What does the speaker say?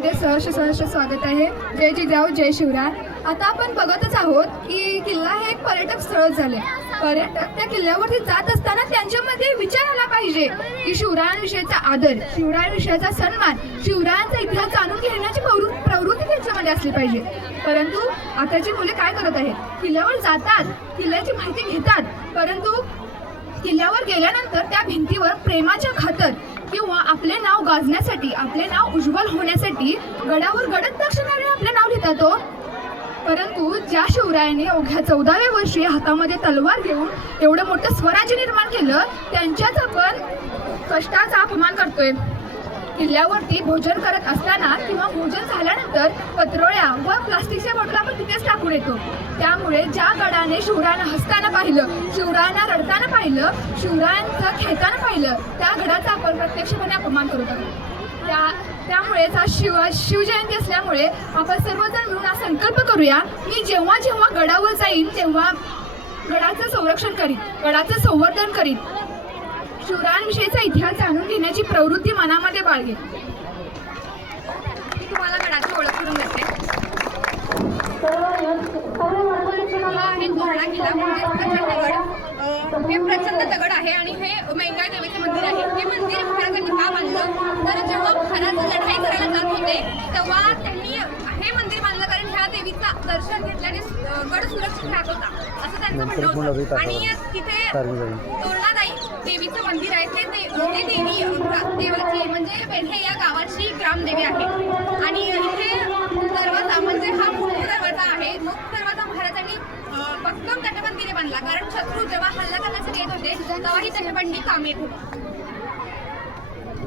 सहर्ष स्वागत आहे. जय जिजाऊ जय शिवराय. आता आपण बघतच आहोत की किल्ला हे एक पर्यटक स्थळ झाले. पर्यटक त्या किल्ल्यावरती जात असताना त्यांच्यामध्ये विचार आला पाहिजे की शिवरायांविषयीचा आदर, शिवरायांविषयीचा सन्मान, शिवरायांचा इतिहास जाणून घेण्याची प्रवृत्ती त्यांच्यामध्ये असली पाहिजे. परंतु आताची मुले काय करत आहेत? किल्ल्यावर जातात, किल्ल्याची माहिती घेतात, परंतु किल्ल्यावर गेल्यानंतर त्या भिंतीवर प्रेमाच्या खातर किंवा आपले नाव गाजण्यासाठी, आपले नाव उज्ज्वल होण्यासाठी गडावर गडदक्षिणाने आपले नाव लिहितात. परंतु ज्या शिवरायांनी अवघ्या 14व्या वर्षी हातामध्ये तलवार घेऊन एवढं मोठं स्वराज्य निर्माण केलं, त्यांच्याच आपण कष्टाचा अपमान करतोय. किल्ल्यावरती भोजन करत असताना किंवा भोजन झाल्यानंतर पत्रोळ्या व प्लास्टिकच्या बॉटल आपण तिथेच टाकून येतो. त्यामुळे ज्या गडाने शिवरायांना हसताना पाहिलं, शिवरायांना रडताना पाहिलं, शिवरायांचं खेळताना पाहिलं, त्या गडाचा आपण प्रत्यक्षपणे अपमान करत आहोत. त्यामुळेच आज शिवजयंती असल्यामुळे आपण सर्वजण मिळून हा संकल्प करूया, मी जेव्हा जेव्हा गडावर जाईन तेव्हा गडाचं संरक्षण करीन, गडाचं संवर्धन करीन, शिवरायांविषयीचा इतिहास जाणून घेण्याची प्रवृत्ती मनामध्ये बाळगेल. मी तुम्हाला गडाची ओळख करून देते. हा आहे तोरणा किल्ला, म्हणजे प्रचंड गड. हे प्रचंड दगड आहे आणि हे मैंगाई देवीचे मंदिर आहे. हे मंदिर महाराजांनी का बांधलं? तर जेव्हा महाराज लढाई करायला जात होते तेव्हा त्यांनी हे मंदिर बांधलं, कारण ह्या देवीचं दर्शन घेतल्याने गड सुरक्षित राहत होता असं त्यांचं म्हणणं होतं. आणि तिथे तोरणादाई देवीचं मंदिर आहे, ते देवीची म्हणजे पेढे या गावाची ग्रामदेवी आहे. आणि इथे दरवाजा म्हणजे हा मुख्य दरवाजा आहे. मुख्य दरवाजा महाराजांनी भक्कम तटबंदीने बांधला, कारण शत्रू जेव्हा हल्ला करण्यासाठी येत होते तेव्हा ही तटबंदी कामी येत होती.